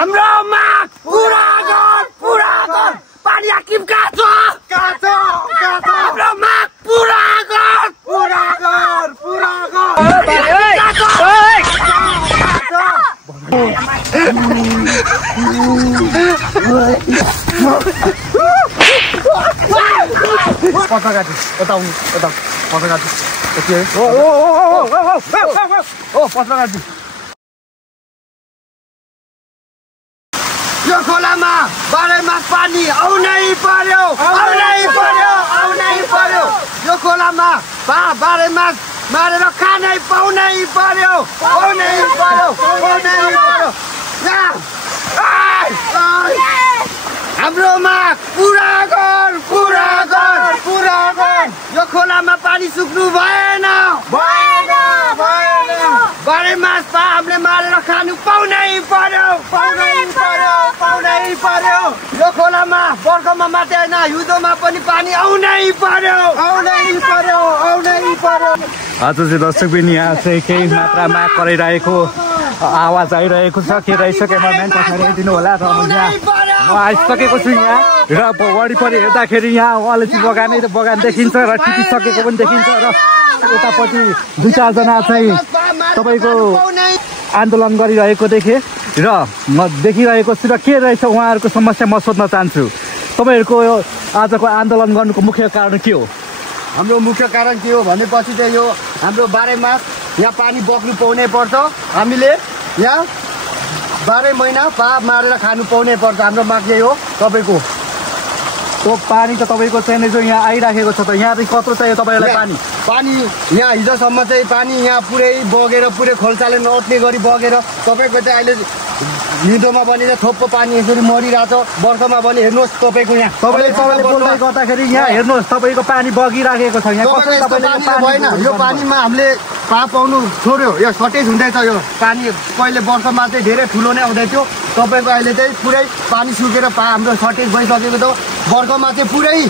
हाम्रो माग पुरा गर पानी हाकिम कहाँ छ हाम्रो माग पुरा गर पत्रकाटी यता पत्रकाटी पत्रकाटी यो खोलामा बाह्रैमा पानी आउनै पर्यो यो खोलामा बाह्रैमा मारेर खानै पाउनै पर्यो हाम्रो माग पुरा गर यो खोलामा पानी सुक्नु भएन बाह्रै मास हामीले मारेर खानु पाउनै पर्यो यो खोलामा बर्खामा मात्रै होइन हिउँदोमा पनि पानी आउनै पर्यो आज चाहिँ दर्शकबिन यहाँ चाहिँ केही मात्रामा कराइरहेको आवाज आइरहेको छ के रहेछ क्यामेराम्यान पछाडि दिनु होला र म आइसकेको छु यहाँ र वरिपरि हेर्दाखेरि यहाँ अलैँची बगान देखिन्छ र टिपिसकेको पनि देखिन्छ र उतापट्टि 2-4 जना चाहिँ तपाईँको आन्दोलन गरिरहेको देखेँ र म देखिरहेको छु र के रहेछ उहाँहरूको समस्या म सोध्न चाहन्छु। तपाईँहरूको आजको आन्दोलन गर्नुको मुख्य कारण के हो? हाम्रो मुख्य कारण के हो भनेपछि चाहिँ यो हाम्रो बाह्रै मास यहाँ पानी बग्नु पाउनै पर्छ हामीले यहाँ 12 महिना मारेर खानु पाउनै पर्छ हाम्रो माग यही हो तपाईँको। तो पानी त तपाईँको चाहिँ जो यहाँ आइराखेको छ त यहाँ चाहिँ कत्रो चाहियो तपाईँलाई पानी यहाँ हिजोसम्म चाहिँ पानी यहाँ पुरै बगेर पुरै खोल्साले नअट्ने गरी बगेर तपाईँको चाहिँ अहिले हिउँदोमा पनि थोप्पो पानी यसरी मरिरहेछ वर्षमा पनि हेर्नुहोस् तपाईँको यहाँ तपाईँले बोल्दै गर्दाखेरि यहाँ हेर्नुहोस् तपाईँको पानी बगिराखेको छ यहाँ भएन यो पानीमा हामीले पाउनु छोड्यो यो सर्टेज हुँदैछ यो पानी पहिले वर्षमा चाहिँ धेरै ठुलो नै आउँदै थियो तपाईँको अहिले चाहिँ पुरै पानी सुकेर हाम्रो सर्टेज भइसकेको छ वर्षमा चाहिँ पुरै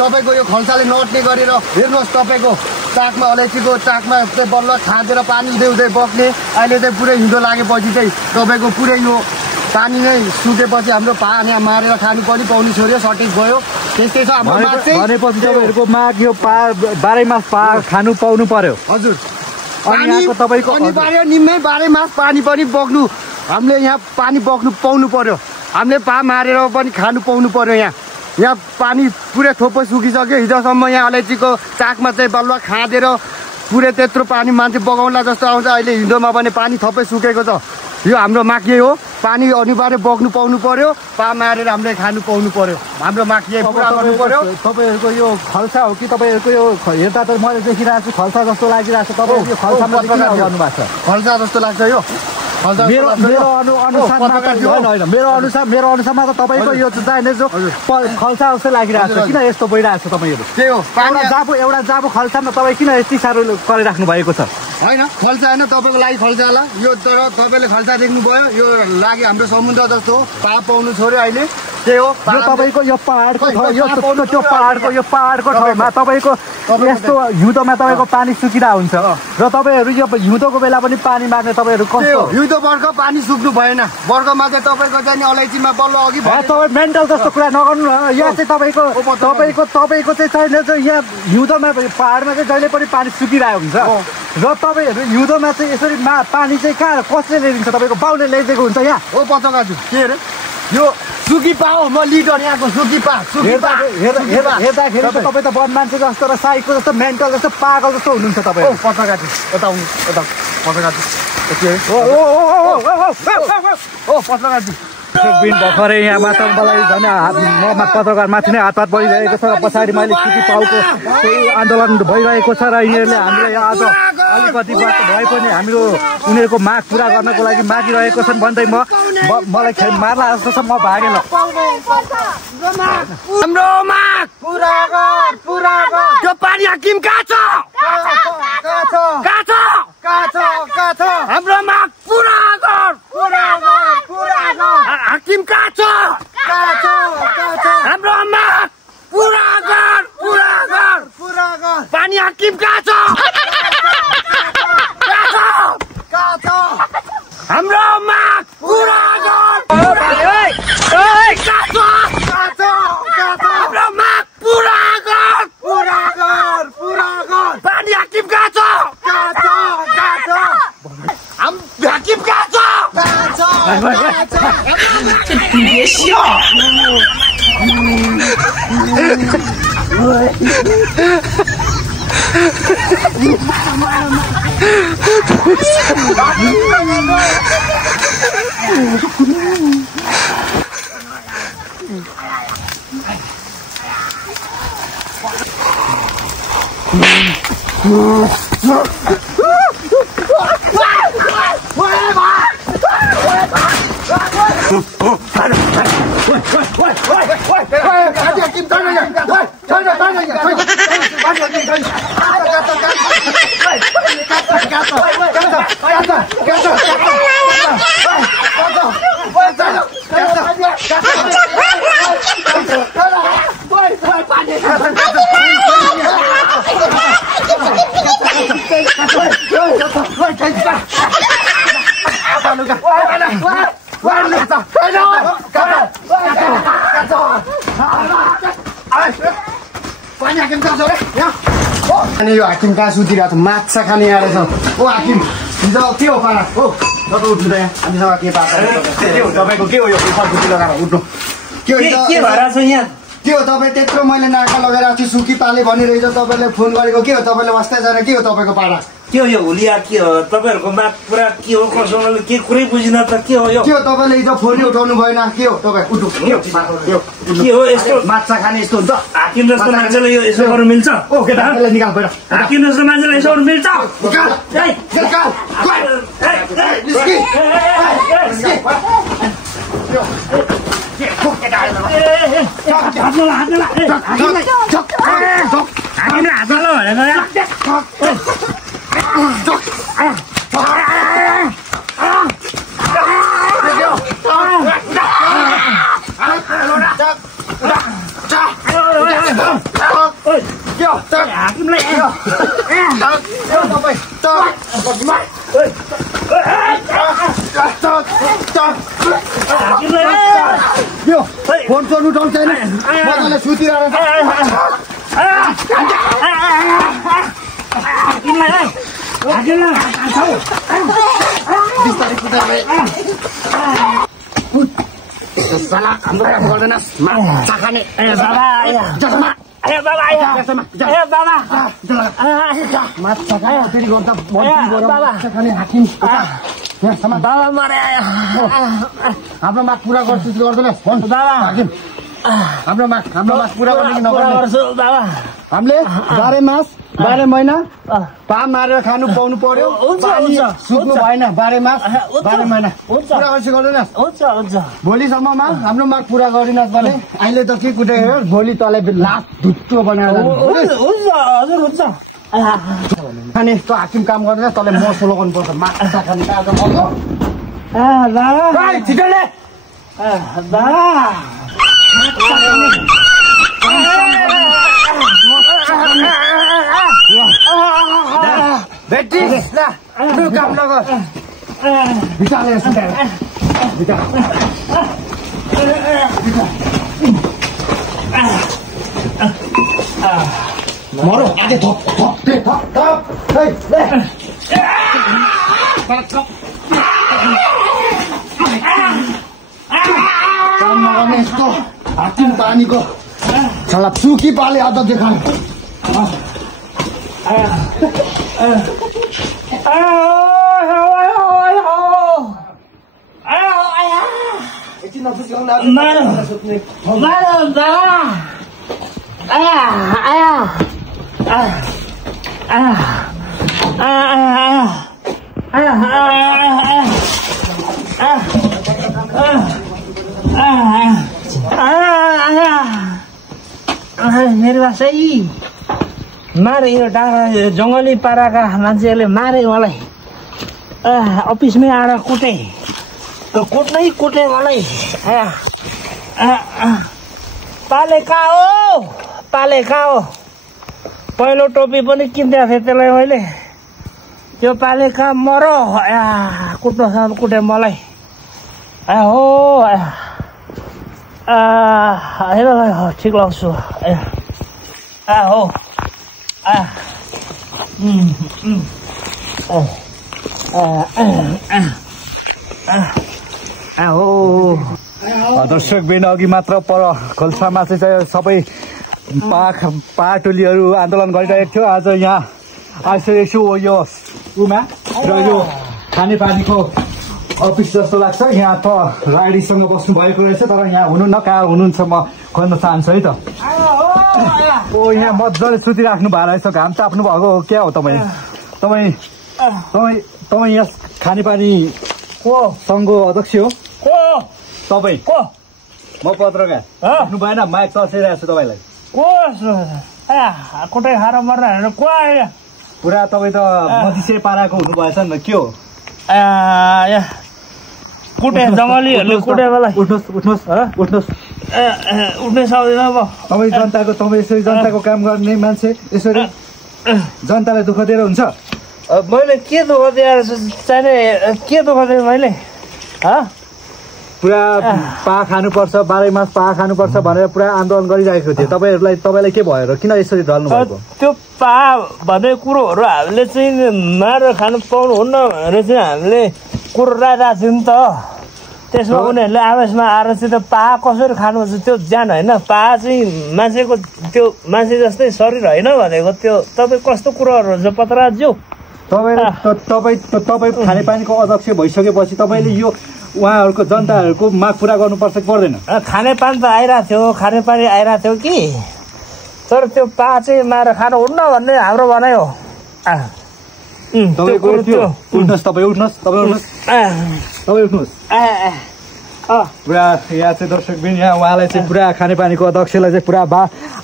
तपाईँको यो खल्साले नअट्ने गरेर हेर्नुहोस् तपाईँको चाकमा अलैँचीको चाकमा चाहिँ बल्ल खाँदेर पानी हुँदै बग्ने अहिले चाहिँ पुरै हिउँदो लागेपछि चाहिँ तपाईँको पुरै यो पानी नै सुकेपछि हाम्रो पानी मारेर खानु पनि पाउनु छोड्यो सर्टेज भयो त्यस्तै छ हाम्रो माग चाहिँ भनेपछि तपाईँहरूको माग यो बाह्रै मास खानु पाउनु पर्यो। हजुर तपाईँको अनिवार्य निम्मै 12 मास पानी पनि बग्नु हामीले यहाँ पानी बग्नु पाउनु पर्यो हामीले मारेर पनि खानु पाउनु पर्यो यहाँ पानी पुरै थोपो सुकिसक्यो हिजोसम्म यहाँ अलैँचीको चाकमा चाहिँ बल्ल खाँदेर पुरै त्यत्रो पानी मान्छे बगाउला जस्तो आउँछ अहिले हिउँदोमा पनि पानी थपै सुकेको छ यो हाम्रो माग यही हो पानी अनिवार्य बग्नु पाउनु पर्यो मारेर हामीले खानु पाउनु पर्यो हाम्रो माग यही पुरा गर्नु पर्यो। तपाईँहरूको यो खल्सा हो कि तपाईँहरूको यो हेर्दा त मैले देखिरहेको छु खल्सा जस्तो लागिरहेको छ तपाईँको यो खल्सामा गर्नु भएको छ खल्सा जस्तो लाग्छ यो मेरो अनुसारमा त तपाईँको यो चाहिने जो खल्सा जस्तो लागिरहेको छ किन यस्तो भइरहेको छ तपाईँहरू त्यही हो एउटा जाबु खल्सामा तपाईँ किन यति साह्रो गरिराख्नु भएको छ? होइन खल्सा होइन तपाईँको लागि खल्सा होला यो तर तपाईँले खल्सा देख्नुभयो यो लागि हाम्रो समुद्र जस्तो हो पाउनु छोड्यो अहिले त्यही हो तपाईँको यो पहाडको ठाउँमा तपाईँको यस्तो हिउँदोमा तपाईँको पानी सुकिरहेको हुन्छ र तपाईँहरू यो हिउँदोको बेला पनि पानी मार्ने तपाईँहरू कस्तो हिउँदो वर्ष पानी सुक्नु भएन वर्षमा चाहिँ तपाईँको चाहिँ अलैँचीमा बल्ल अघि तपाईँ मेन्टल जस्तो कुरा नगर्नु न यहाँ चाहिँ तपाईँको चाहिँ छैन यहाँ हिउँदोमा पहाडमा चाहिँ जहिले पनि पानी सुकिरहेको हुन्छ र तपाईँहरू हिउँदोमा चाहिँ यसरी पानी चाहिँ कहाँ कसले ल्याइदिन्छ तपाईँको बाउले ल्याइदिएको हुन्छ यहाँ हो पत्रकार के अरे यो सुकिपा हो म लिडर यहाँको सुकिपा हेर्दाखेरि तपाईँ त वन मान्छे जस्तो र साइको जस्तो मेन्टल जस्तो पागल जस्तो हुनुहुन्छ तपाईँ पत्रकार यता पत्रकार पत्रकार भर्खरै यहाँ मात्र मलाई झन् म पत्रकार माथि नै हातपात भइरहेको छ र पछाडि मैले सुकी पाउको केही आन्दोलन भइरहेको छ र यिनीहरूले हामीलाई आज अलिकति भए पनि हाम्रो उनीहरूको माग पुरा गर्नको लागि मागिरहेको छन् भन्दै मलाई मार्ला जस्तो छ म भागेँ ल हाम्रो माग पुरा गर त्यो पानी हाकिम कहाँ छ हाम्रो माग पुरा गर हाकिम कहाँ छ हाम्रो माग पुरा गर पानी हाकिम कहाँ छ हाम्रो माग पुरा गर 你别笑。अनि यो हाकिम कहाँ सुतिरहेको छ माछा खाने आएर छ ओ हाकिम हिजो के हो पारा हो तपाईँ उठ्नु त यहाँ हामीसँग के पारा के हो तपाईँको के हो यो फर्कुटी लगाएर उठ्नु के हो के भइरहेको छ यहाँ के हो तपाईँ त्यत्रो मैले नाका लगाइरहेको छु सुकी पाले भनिरहेछ तपाईँले फोन गरेको के हो तपाईँले वास्तै छैन के हो तपाईँको पारा के हो यो हुलिया के हो तपाईँहरूकोमा पुरा के हो कसो के कुरै बुझिन त के हो यो के हो तपाईँले हिजो फोनै उठाउनु भएन के हो तपाईँ उठ्नु के हो यस्तो माछा खाने यस्तो हुन्छ हाकिम जस्तो मान्छेले यो यसो गर्नु मिल्छ ओ केटाहरूले निकाल पहिला हाकिम जस्तो मान्छेले यसो गर्नु मिल्छ फोन सोन उठाउँछ छैन मजाले सुतिरहेको हाम्रो गर्दैन माछा खाने माछा खायो फेरि गर्दा माछा खाने हाकिम बाबा मरे हाम्रो माग पुरा गर्छु गर्दैन फोन बाबा हाकिम हाम्रो माग पुरा गर्ने कि नगर्छु बाबा हामीले 12 मास 12 महिना पा मारेर खानु पाउनु पर्यो सुत्नु भएन 12 मास 12 महिना पुरा गर्छु गर्दैन हुन्छ भोलिसम्ममा हाम्रो माग पुरा गरिनस् भने अहिले त के कुटे भोलि तँलाई लास्ट धुच्चो बनाएर हुन्छ खाने त हाकिम काम गर्दैन तँलाई मसो लगाउनु पर्छ माछा खाने छिटोले भेटी काम नगर मरो आगे थप काम नगर्ने यस्तो हाकिम पानीको साला सुकी पाले आज देखाउने मेरो बासै मारे यो डाँडा जङ्गली पाराका मान्छेहरूले मारे मलाई अफिसमै आएर कुटे कुटे मलाई पालेका हो पहिलो टोपी पनि किन्दै थिएँ त्यसलाई मैले त्यो पालेका मरो कुट्न कुटे मलाई हो ठिक लाग्छु हो दर्शकबिन अघि मात्र पर खोल्सामा चाहिँ सबै पा टोलीहरू आन्दोलन गरिरहेको थियो। आज यहाँ आइसकेको छु यो उमा र यो खानेपानीको अफिस जस्तो लाग्छ। यहाँ त राडीसँग बस्नु भएको रहेछ, तर यहाँ हुनुहुन्न, कहाँ हुनुहुन्छ म खोज्न चाहन्छु है त। यहाँ मजाले सुतिराख्नु भएको रहेछ, घाम ताप्नु भएको हो क्या हो तपाईँ? तपाईँ यस खानेपानी को सङ्घको अध्यक्ष हो? तपाईँ को? म पत्रकार। आफ्नो भएन, माइक तर्सिरहेको छु तपाईँलाई। कुटै खाएर मर्न को आयो? पुरा तपाईँ त मधिसे पाराको हुनुभएछ नि त, के हो? कुटे जङ्गलीहरूले कुटेकोलाई उठ्नुहोस्। उठ्नै सक्दैन अब। तपाईँ यसरी जनताको काम गर्ने मान्छे, यसरी जनतालाई दुःख दिएर हुन्छ? मैले के दुःख दिएर चाहिने? के दुःख दिएँ मैले? पुरा पा खानुपर्छ, 12 मास पा खानुपर्छ भनेर पुरा आन्दोलन गरिरहेको थियो। तपाईँलाई के भयो र किन यसरी ढल्नु भएको? त्यो पा भन्ने कुरोहरू हामीले चाहिँ मारेर खानु पाउनुहुन्न भनेर चाहिँ हामीले कुरो राखिरहेको थियौँ नि त। त्यसमा उनीहरूले आवेशमा आएर चाहिँ त्यो पा कसरी खानुपर्छ त्यो ज्ञान होइन। पा चाहिँ मान्छेको त्यो मान्छे जस्तै शरीर होइन भनेको। त्यो तपाईँ कस्तो कुरोहरू हुन्छ पत्रकारज्यू? तपाईँ खानेपानीको अध्यक्ष भइसकेपछि तपाईँले यो उहाँहरूको जनताहरूको माग पुरा गर्नुपर्छ कि पर्दैन? खानेपानी त आइरहेको थियो, खानेपानी आइरहेको थियो कि, तर त्यो पा चाहिँ मारेर खानु हुन्न भन्ने हाम्रो भनाइ हो। पुरा यहाँ चाहिँ दर्शकबिन यहाँ उहाँलाई चाहिँ पुरा खानेपानीको अध्यक्षलाई चाहिँ पुरा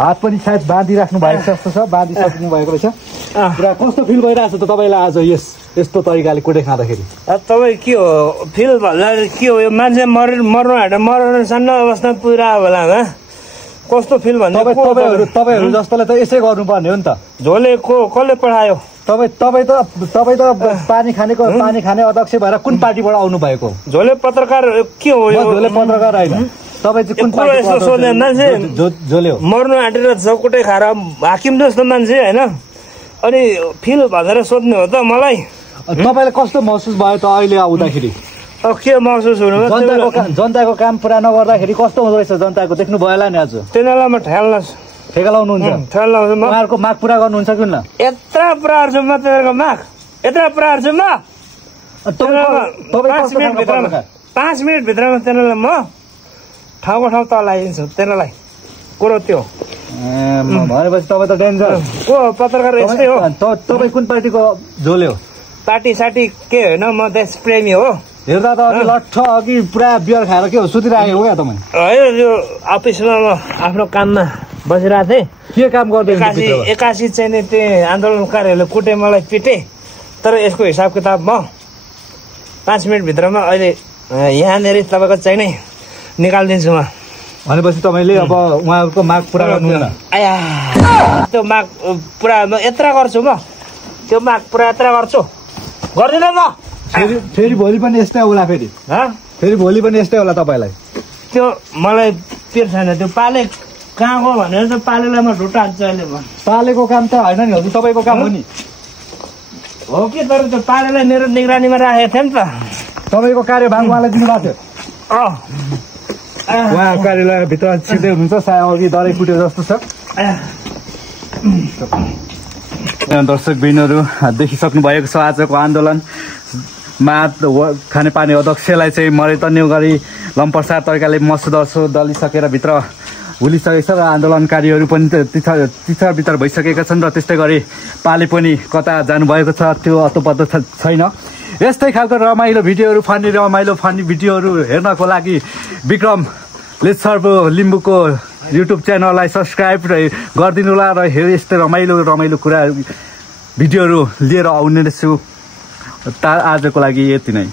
हात पनि सायद बाँधिराख्नु भएको जस्तो छ, बाँधिसक्नु भएको रहेछ। पुरा कस्तो फिल भइरहेको छ त तपाईँलाई आज यस्तो तरिकाले कुटे खाँदाखेरि? तपाईँ के हो फिल भन्दा के हो? यो मान्छे मर्न सानो अवस्थामा पुगिरहेको बेलामा कस्तो फिल भन्दा तपाईँहरू जस्तोलाई त यसै गर्नुपर्ने हो नि त। झोले कसले पठायो? तपाईँ त पानी खाने अध्यक्ष भएर कुन पार्टीबाट आउनु भएको? झोले पत्रकार के हो? झोले पत्रकार होइन, तपाईँ चाहिँ कुन पार्टीको? सोध्ने मान्छे झोले हो, मर्नु आँटेर चौकुटै खाएर हाकिम जस्तो मान्छे होइन, अनि फिल भनेर सोध्ने हो त मलाई? तपाईँलाई कस्तो महसुस भयो त अहिले आउँदाखेरि? के महसुस हुनु? जनताको काम पुरा नगर्दाखेरि कस्तो हुँदो रहेछ जनताको? देख्नु भयो होला नि आज। तेनालामा ठेका लाउनुहुन्छ, उहाँहरूको माग पुरा गर्नुहुन्छ कि न? यत्रा प्रहार छु म तिनीहरूको माग, यत्रा प्रहार छु म। 5 मिनटभित्रमा तिनीहरूलाई म ठाउँको ठाउँ तलाइदिन्छु तिनीहरूलाई। कुरो त्यो भनेपछि तपाईँ त डेन्जर को पत्रकार यस्तै हो। तपाईँ कुन पार्टीको झोले हो? पार्टी साटी के होइन, म देश प्रेमी हो। हेर्दा त अघि लट्ठ अघि पुरा बियर खाएर के हो सुतिरहेको हो क्या तपाईँ? होइन, यो अफिसमा म आफ्नो काममा बसिरहेको थिएँ। के काम गर्दै? 81 चाहिँ नि त्यो आन्दोलनकारीहरूले कुटे मलाई पिटे, तर यसको हिसाब किताब म 5 मिनटभित्रमा अहिले यहाँनिर तपाईँको चाहिँ नै निकालिदिन्छु म। भनेपछि तपाईँले अब उहाँहरूको माग पुरा गर्नुहुन्न? त्यो माग पुरा म यत्रा गर्छु, म त्यो माग पुरा यत्रा गर्छु, गर्दिनँ म। फेरि भोलि पनि यस्तै होला? फेरि भोलि पनि यस्तै होला तपाईँलाई? त्यो मलाई पिर छैन। त्यो पाले कहाँ गयो भनेर चाहिँ पालेलाई म ढुट्टा हाल्छु अहिले। पालेको काम त होइन नि हजुर, तपाईँको काम हो नि। हो कि, तर त्यो पालेलाई मेरो निगरानीमा राखेको थिएँ नि त। तपाईँको कार्यभार उहाँलाई दिनुभएको थियो? उहाँ कार्यालयभित्र छिर्दै हुनुहुन्छ, सायद अघि दरै कुट्यो जस्तो छ। दर्शकबिनहरू देखिसक्नु भएको छ आजको आन्दोलनमा खानेपानी अध्यक्षलाई चाहिँ मरेतन्यु गरी लम्पसार तरिकाले मसुदर्सो दलिसकेर भित्र भुलिसकेको छ र आन्दोलनकारीहरू पनि तितर भइसकेका छन् र त्यस्तै गरी पाले पनि कता जानुभएको छ त्यो अत्तो छैन। यस्तै खालको रमाइलो भिडियोहरू, फनी भिडियोहरू हेर्नको लागि विक्रम लेत्सर्प लिम्बूको युट्युब च्यानललाई सब्सक्राइब गरिदिनु होला र यस्तै रमाइलो कुरा भिडियोहरू लिएर आउने छु। आजको लागि यति नै।